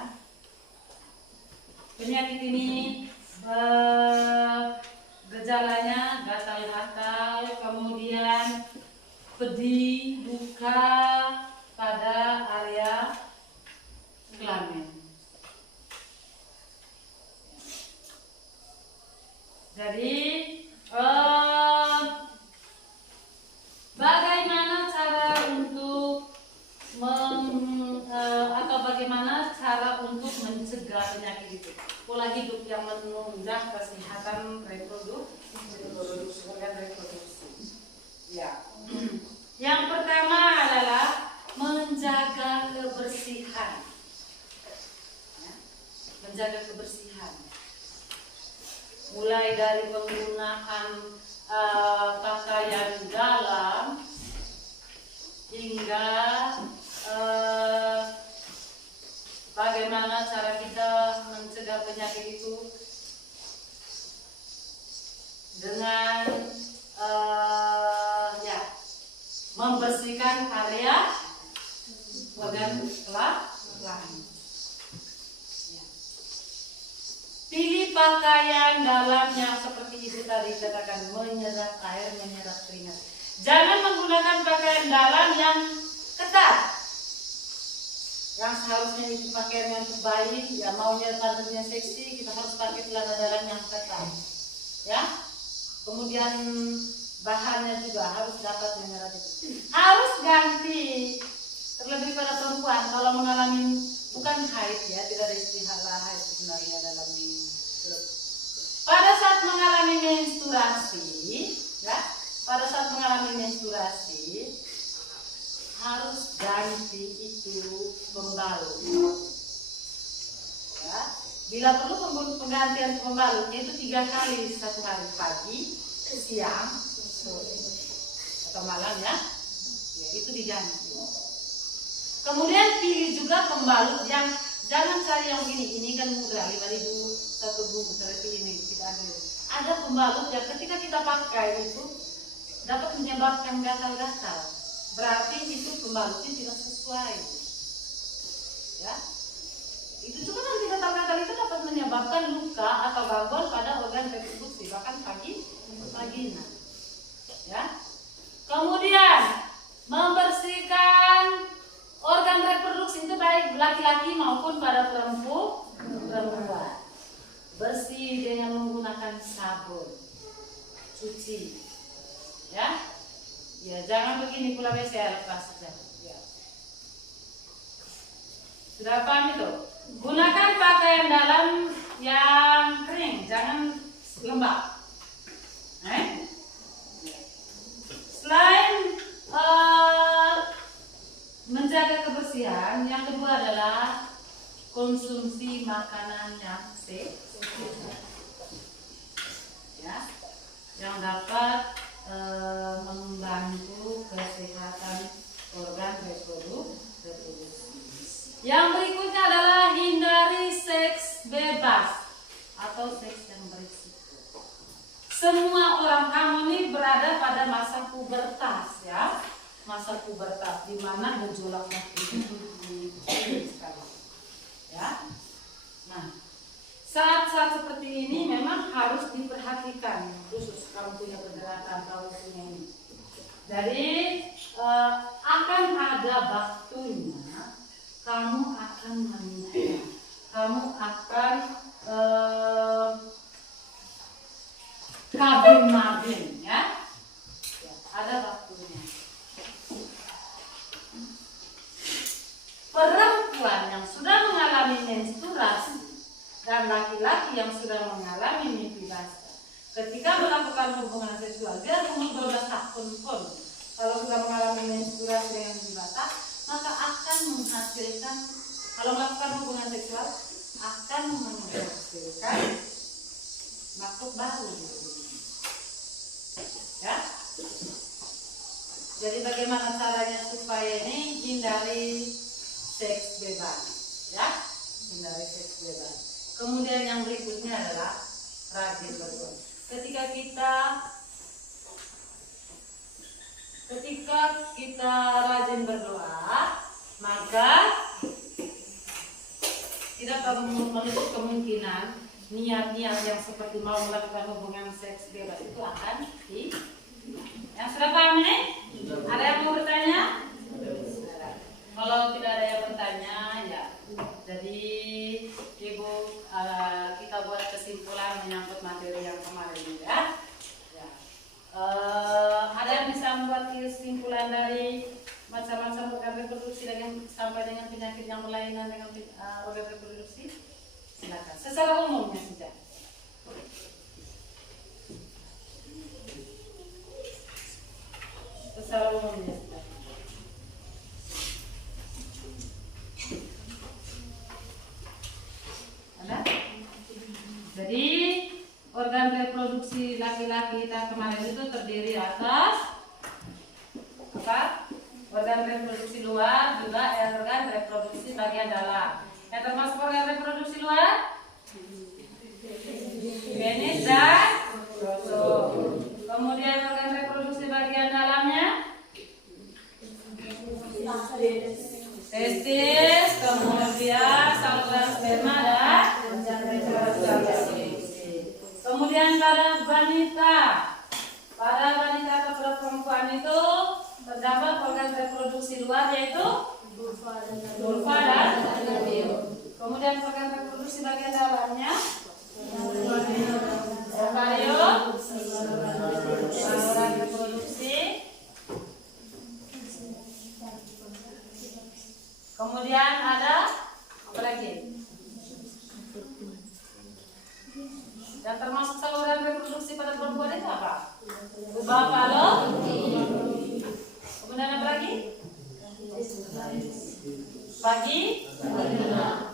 Penyakit ini gejalanya gatal-gatal, kemudian pedih, luka pada area kelamin. Jadi bagaimana cara untuk bagaimana cara untuk mencegah penyakit itu? Pola hidup yang menunjang kesehatan reproduksi, organ reproduksi. Ya. Yang pertama adalah menjaga kebersihan. Ya. Menjaga kebersihan. mulai dari penggunaan pakaian dalam hingga bagaimana cara kita mencegah penyakit itu dengan membersihkan area organ kelamin. Pilih pakaian dalam yang seperti itu tadi katakan, menyerap air, menyerap keringat. Jangan menggunakan pakaian dalam yang ketat. Yang seharusnya itu pakaian yang baik, ya maunya tampilnya seksi, kita harus pakai celana dalam yang ketat. Ya. Kemudian bahannya juga harus dapat menyerap itu. Harus ganti. Terlebih pada perempuan kalau mengalami bukan haid ya, tidak ada istilah haid sebenarnya dalam ini. Pada saat mengalami menstruasi, ya, pada saat mengalami menstruasi harus ganti itu pembalut. Ya, bila perlu penggantian pembalutnya itu 3 kali satu hari, pagi, siang, sore atau malam ya, itu diganti. Kemudian pilih juga pembalut yang jangan cari yang ini kan murah 5.000 satu bungkus, seperti ini tidak ada. Ada pembalut yang ketika kita pakai itu dapat menyebabkan gatal-gatal. Berarti itu pembalutnya tidak sesuai. Ya, itu juga nanti gatal-gatal itu dapat menyebabkan luka atau gangguan pada organ reproduksi bahkan vagina. Ya. Kemudian membersihkan organ reproduksi itu baik laki-laki maupun pada perempuan. Bersih dengan menggunakan sabun, cuci, ya, ya jangan begini pula saya lepas saja. Ya. Sudah paham itu? Gunakan pakaian dalam yang kering, jangan lembab. Selain menjaga kebersihan, yang kedua adalah konsumsi makanan yang sehat, ya, yang dapat membantu kesehatan organ reproduksi. Yang berikutnya adalah hindari seks bebas atau seks yang berisiko. Semua orang kamu ini berada pada masa pubertas, ya, masa pubertas di mana gejolak itu sekali. Ya. Nah, saat-saat seperti ini memang harus diperhatikan, khusus kamu punya pergerakan, kamu punya ini. Jadi akan ada waktunya kamu akan menikah, kamu akan kawin-mawin, ya. Ada waktunya. Perempuan yang sudah mengalami menstruasi dan laki-laki yang sudah mengalami mimpi basah, ketika melakukan hubungan seksual, biar umur 12 tahun pun, kalau sudah mengalami menstruasi dengan mimpi basah, maka akan menghasilkan, kalau melakukan hubungan seksual, akan menghasilkan makhluk baru. Ya. Jadi bagaimana caranya supaya ini hindari seks bebas, ya, hindari seks bebas. Kemudian yang berikutnya adalah rajin berdoa. Ketika kita rajin berdoa, maka tidak menutup kemungkinan niat-niat yang seperti mau melakukan hubungan seks bebas itu akan yang sudah paham ini? Ada yang mau bertanya? Kalau tidak ada yang bertanya, ya. Jadi Ibu kita buat kesimpulan menyangkut materi yang kemarin, ya. Ada yang bisa membuat kesimpulan dari macam-macam organ reproduksi sampai dengan penyakit yang berlainan dengan organ reproduksi? Silakan. Secara umumnya saja. Secara umumnya saja. Jadi organ reproduksi laki-laki kita kemarin itu terdiri atas apa? Organ reproduksi luar juga organ reproduksi bagian dalam. Yang termasuk organ reproduksi luar? Penis dan prosop. Kemudian organ reproduksi bagian dalamnya? Testis, kemudian saluran sperma dan kemudian pada wanita atau pada perempuan itu terdapat organ reproduksi luar yaitu vulva dan kemudian organ reproduksi bagian dalamnya ovarium, saluran reproduksi, kemudian ada apa lagi? Yang termasuk saluran reproduksi pada perempuan itu apa? Tuba fallopian. Kemudian apa lagi? Vagina.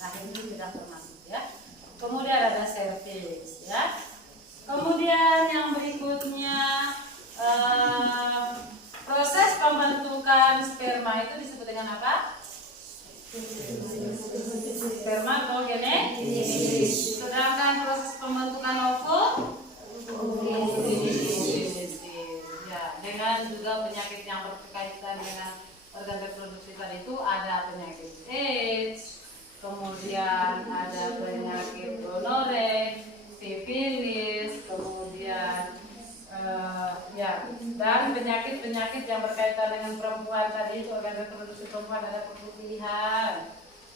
Nah ini tidak termasuk ya. Kemudian ada cervix ya. Kemudian yang berikutnya proses pembentukan sperma itu disebut dengan apa? Spermatogenesis. Sedangkan proses pembentukan ovum ya, dengan juga penyakit yang berkaitan dengan organ reproduksi tadi itu ada penyakit AIDS, kemudian ada penyakit gonore, sifilis, kemudian ya, dan penyakit-penyakit yang berkaitan dengan perempuan tadi itu organ reproduksi perempuan ada perputihan,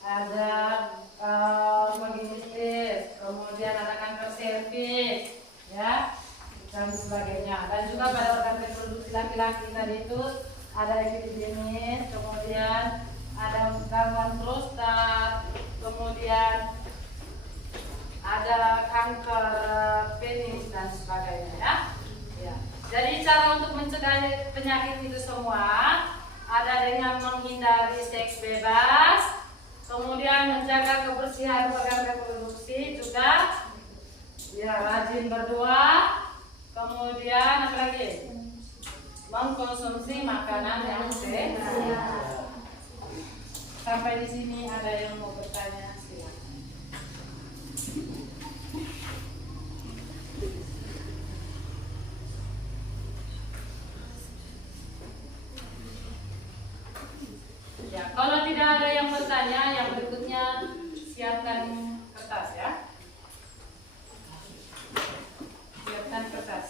ada vaginistis, kemudian ada kanker serviks, ya, dan sebagainya. Dan juga pada organ reproduksi laki-laki tadi itu ada epididymis, kemudian ada gangguan prostat, kemudian ada kanker penis dan sebagainya ya. Ya. Jadi cara untuk mencegah penyakit itu semua ada dengan menghindari seks bebas, kemudian menjaga kebersihan organ reproduksi juga, ya rajin berdoa, kemudian apa lagi? Mengkonsumsi makanan yang sehat. Sampai di sini ada yang mau bertanya? Silakan. Ya, kalau tidak ada yang bertanya, yang berikutnya siapkan kertas ya. Siapkan kertas.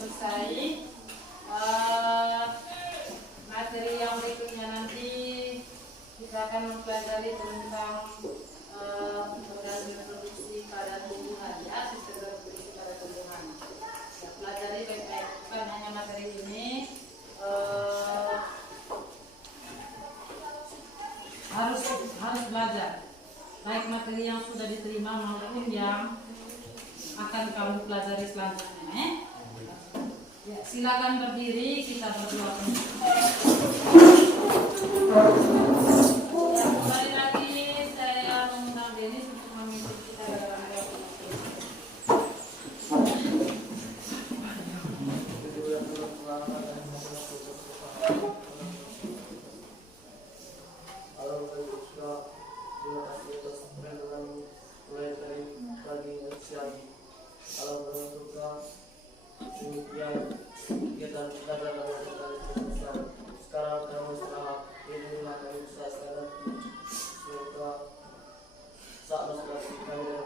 selesai. Materi yang berikutnya nanti kita akan mempelajari tentang organ reproduksi pada tumbuhan, ya, sistem reproduksi pada tumbuhan. Ya, pelajari baik-baik, bukan hanya materi ini. Harus belajar baik materi yang sudah diterima maupun yang akan kamu pelajari selanjutnya. Ya, silakan berdiri, kita berdoa. Ya, kembali lagi saya mengundang Denis untuk memimpin kita dalam doa penutup. Allah berdoa, terima kasih atas perlindungan mulai dari pagi dan siang. Allah berdoa, demikian kegiatan kita dalam melakukan keputusan. Sekarang kami serah ini kami bisa sekarang semoga saat masuk kami